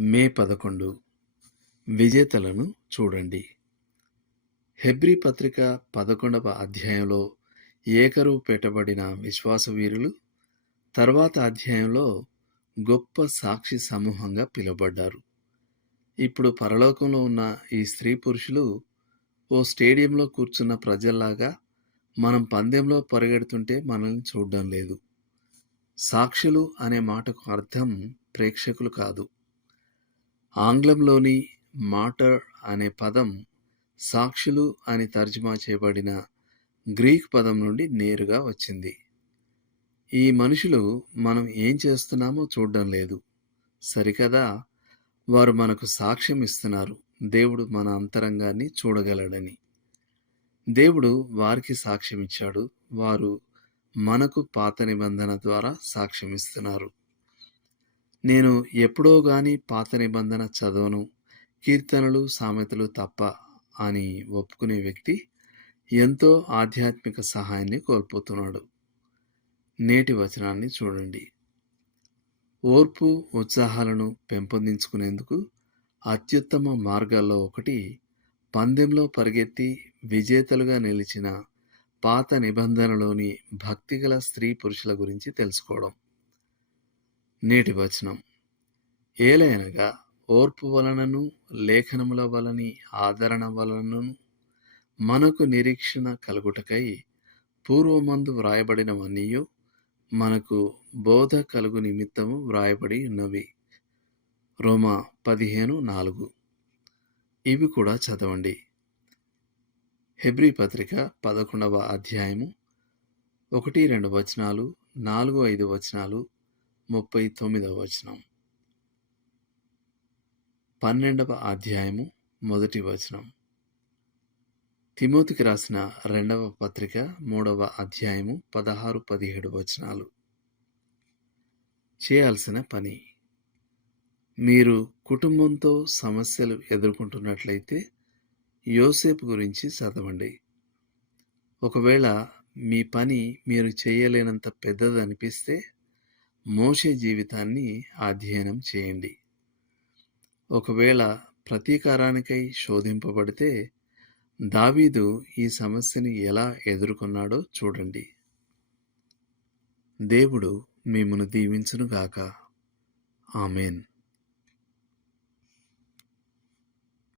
మే పదకొండు. విజేతలను చూడండి. హెబ్రీ పత్రిక పదకొండవ అధ్యాయంలో ఏకరువు పెట్టబడిన విశ్వాస వీరులు తర్వాత అధ్యాయంలో గొప్ప సాక్షి సమూహంగా పిలువబడ్డారు. ఇప్పుడు పరలోకంలో ఉన్న ఈ స్త్రీ పురుషులు ఓ స్టేడియంలో కూర్చున్న ప్రజల్లాగా మనం పందెంలో పరిగెడుతుంటే మనల్ని చూడడం లేదు. సాక్షులు అనే మాటకు అర్థం ప్రేక్షకులు కాదు. ఆంగ్లంలోని మాటర్ అనే పదం సాక్షులు అని తర్జుమా చేయబడిన గ్రీక్ పదం నుండి నేరుగా వచ్చింది. ఈ మనుషులు మనం ఏం చేస్తున్నామో చూడడం లేదు. సరికదా వారు మనకు సాక్ష్యం ఇస్తున్నారు. దేవుడు మన అంతరంగాన్ని చూడగలడని. దేవుడు వారికి సాక్ష్యం ఇచ్చాడు. వారు మనకు పాత నిబంధన ద్వారా సాక్ష్యం ఇస్తున్నారు. నేను ఎప్పుడో గాని పాత నిబంధన చదవను. కీర్తనలు సామెతలు తప్ప అని ఒప్పుకునే వ్యక్తి ఎంతో ఆధ్యాత్మిక సహాయాన్ని కోల్పోతున్నాడు. నేటి వచనాన్ని చూడండి. ఓర్పు ఉత్సాహాలను పెంపొందించుకునేందుకు అత్యుత్తమ మార్గాల్లో ఒకటి పందెంలో పరిగెత్తి విజేతలుగా నిలిచిన పాత నిబంధనలోని భక్తిగల స్త్రీ పురుషుల గురించి తెలుసుకోవడం. నేటి వచనం. ఏలైనగా ఓర్పు వలనను లేఖనముల వలని ఆదరణ వలనను మనకు నిరీక్షణ కలుగుటకై పూర్వమందు వ్రాయబడినవన్నీయు మనకు బోధ కలుగు నిమిత్తము వ్రాయబడి ఉన్నవి. రోమా పదిహేను నాలుగు. ఇవి కూడా చదవండి. హెబ్రీ పత్రిక పదకొండవ అధ్యాయము ఒకటి రెండు వచనాలు నాలుగు ఐదు వచనాలు ముప్పై తొమ్మిదవ వచనం. పన్నెండవ అధ్యాయము మొదటి వచనం. తిమోతికి రాసిన రెండవ పత్రిక మూడవ అధ్యాయము పదహారు పదిహేడు వచనాలు. చేయాల్సిన పని. మీరు కుటుంబంతో సమస్యలు ఎదుర్కొంటున్నట్లయితే యోసేపు గురించి చదవండి. ఒకవేళ మీ పని మీరు చేయలేనంత పెద్దది అనిపిస్తే మోషే జీవితాన్ని అధ్యయనం చేయండి. ఒకవేళ ప్రతీకారానికై శోధింపబడితే దావీదు ఈ సమస్యని ఎలా ఎదుర్కొన్నాడో చూడండి. దేవుడు మిమ్మను దీవించునుగాక. ఆమెన్.